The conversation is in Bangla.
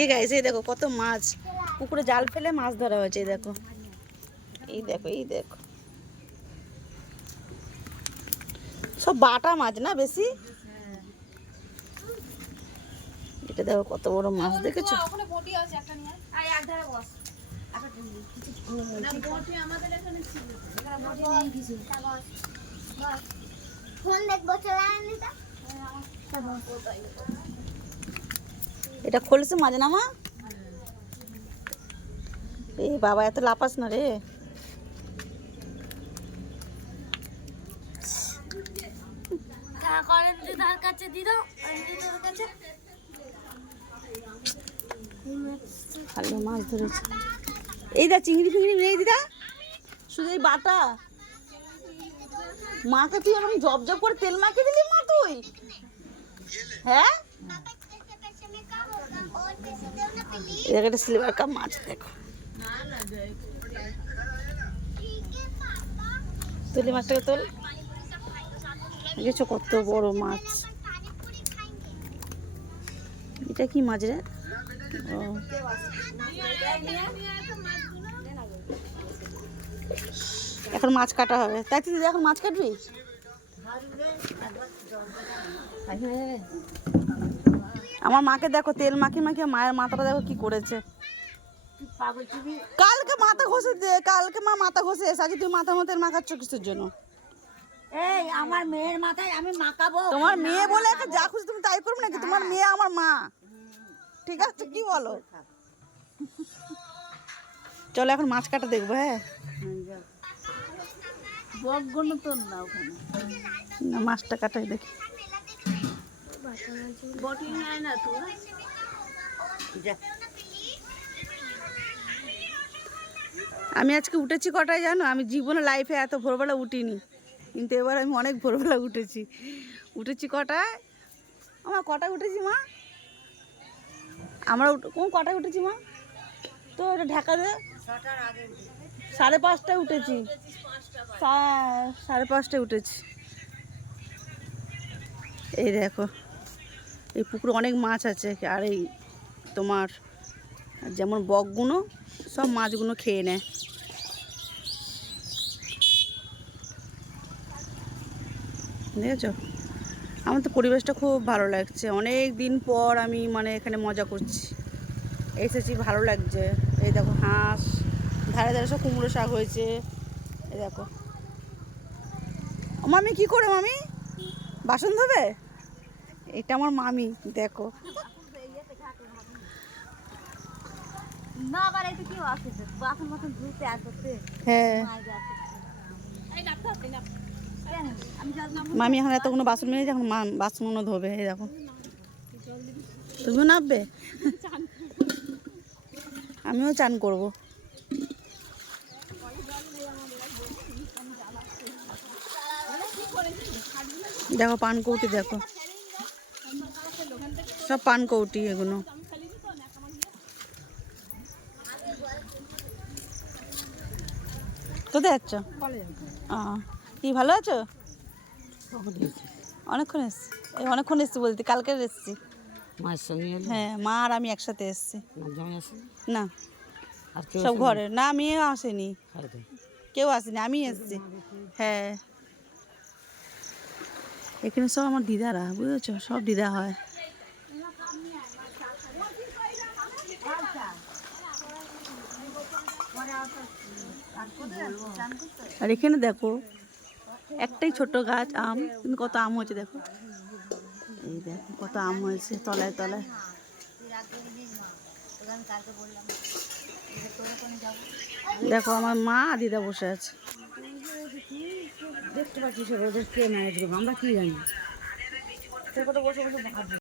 এ গাইস এই দেখো কত মাছ। পুকুরে জাল ফেলে মাছ ধরা হয়েছে, এই দেখো। এই দেখো এই দেখো। সব বাটা মাছ না বেশি? এটা দেখো কত বড় মাছ, দেখেছ? ফোন দেখব, চলে এটা খোলছে মাঝে না মা এ বাবা, এত লাপাস না রে। ভালো মাছ ধরেছে। এই দা, চিংড়ি ফিংড়ি নেই দিদা? শুধু এই বাটা। মাকে তুই এরকম জব জব করে তেল মাখিয়ে দিলি মা তুই? হ্যাঁ? একটা সিলভার কাপ মাছ, দেখো। তুলি মাছটাকে তোল। দেখেছ কত বড় মাছ। এটা কি মাছ রে? এখন মাছ কাটা হবে। তাই তুই এখন মাছ কাটবি? আমার মাকে দেখো তেল মাখি মাখিয়ে মায়ের মাথাটা দেখো কি করেছে। কালকে মাথা ঘষে দে কালকে মা মাথা ঘষে এসে আজকে তুমি মাথার মধ্যে মাখাচ্ছ কিসের জন্য? এই আমার মেয়ের মাথায় আমি মাখাবো। তোমার মেয়ে বলে একটা যা খুশি তুমি তাই করবে নাকি? তোমার মেয়ে আমার মা। ঠিক আছে কি বলো? চলো এখন মাছ কাটা দেখব হ্যাঁ? বকগুলো তো না ওখানে। না মাছটা কাটাই দেখি। আমি আজকে উঠেছি কটায় জানো? আমি জীবনে লাইফে এত ভোরবেলা উঠিনি। কিন্তু এবার আমি অনেক ভোরবেলা উঠেছি। উঠেছি কটায়? আমার কটায় উঠেছি মা? আমরা কোন কটায় উঠেছি মা? তো এটা ঢাকা দে। সাড়ে পাঁচটায় উঠেছি। সাড়ে পাঁচটায় উঠেছি। এই দেখো। এই পুকুরে অনেক মাছ আছে আর এই তোমার যেমন বকগুলো সব মাছগুলো খেয়ে নেয়। দেখেছ? আমার তো পরিবেশটা খুব ভালো লাগছে। অনেক দিন পর আমি মানে এখানে মজা করছি। এসেছি, ভালো লাগছে। এই দেখো হাঁস, ধারে ধারে সব কুমড়ো শাক হয়েছে। এই দেখো। মামি, কি করে মামি? বাসন ধোবে? এটা আমার মামি দেখো। না আবার এই তো কি আছে বাসন বাসন ধুতে হ্যাঁ। কেন মামি এখন এতগুলো বাসন মেরে এখন মা বাসনগুলো ধোবে এই দেখো। তুমিও নামবে আমিও চান করব। দেখো পান কৌটি দেখো। সব পান কৌটি এগুলো। কোথায় যাচ্ছ কি ভালো আছো? অনেকক্ষণ এসছি। এই অনেকক্ষণ এসছি বলতে কালকে এসছি। মায়ের সঙ্গে হ্যাঁ মা আর আমি একসাথে এসছি। না। আর সব? ঘরে। না মেয়েও আসেনি। কেউ আসেনি আমি এসছি। হ্যাঁ। এখানে সব আমার দিদারা বুঝেছ? সব দিদা হয়। আর এখানে দেখো একটাই ছোট গাছ আম। কিন্তু কত আম হয়েছে দেখো। এই দেখো কত আম হয়েছে তলায় তলায়। দেখো আমার মা দিদা বসে আছে। দেখতে ওদের কে ম্যানেজ করব? আমরা কি জানি?